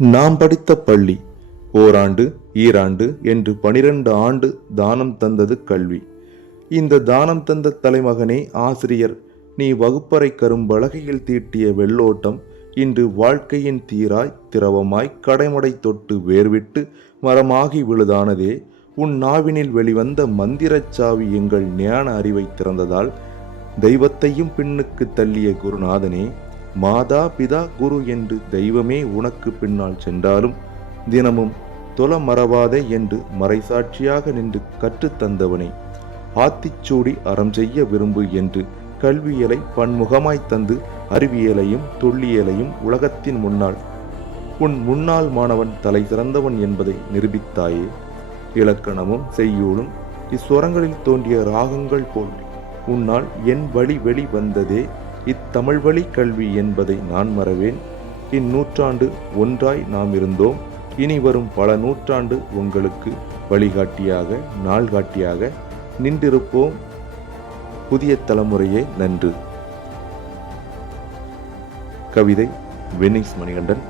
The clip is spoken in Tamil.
நாம் படித்த பள்ளி ஓராண்டு ஈராண்டு என்று 12 ஆண்டு தானம் தந்தது கல்வி. இந்த தானம் தந்த தலைமகனே ஆசிரியர், நீ வகுப்பறை கரும்பலகையில் தீட்டிய வெள்ளோட்டம் இன்று வாழ்க்கையின் தீராய் திரவமாய் கடைமடை தொட்டு வேர்விட்டு மரமாகி விழுதானதே. உன் நாவினில் வெளிவந்த மந்திரச் சாவி எங்கள் ஞான அறிவை திறந்ததால் தெய்வத்தையும் பின்னுக்கு தள்ளிய குருநாதனே. மாதா பிதா குரு என்று தெய்வமே உனக்கு பின்னால் சென்றாலும் தினமும் தொல மறவாதே என்று மறைசாட்சியாக நின்று கற்றுத்தந்தவனே. ஆத்திச்சூடி அறம் செய்ய விரும்பு என்று கல்வியலை பன்முகமாய் தந்து அறிவியலையும் தொல்லியலையும் உலகத்தின் முன்னால் உன் முன்னாள் மாணவன் தலை சிறந்தவன் என்பதை நிரூபித்தாயே. இலக்கணமும் செய்யுளும் இஸ்வரங்களில் தோன்றிய ராகங்கள் போல் உன்னால் என் வழி வெளி வந்ததே. இத்தமிழ் வழி கல்வி என்பதை நான் மறவேன். இந்நூற்றாண்டு ஒன்றாய் நாம் இருந்தோம், இனி வரும் பல நூற்றாண்டு உங்களுக்கு வழிகாட்டியாக நாள்காட்டியாக நின்றிருப்போம். புதிய தலைமுறையே நன்று. கவிதை வென்னிங்ஸ் மணிகண்டன்.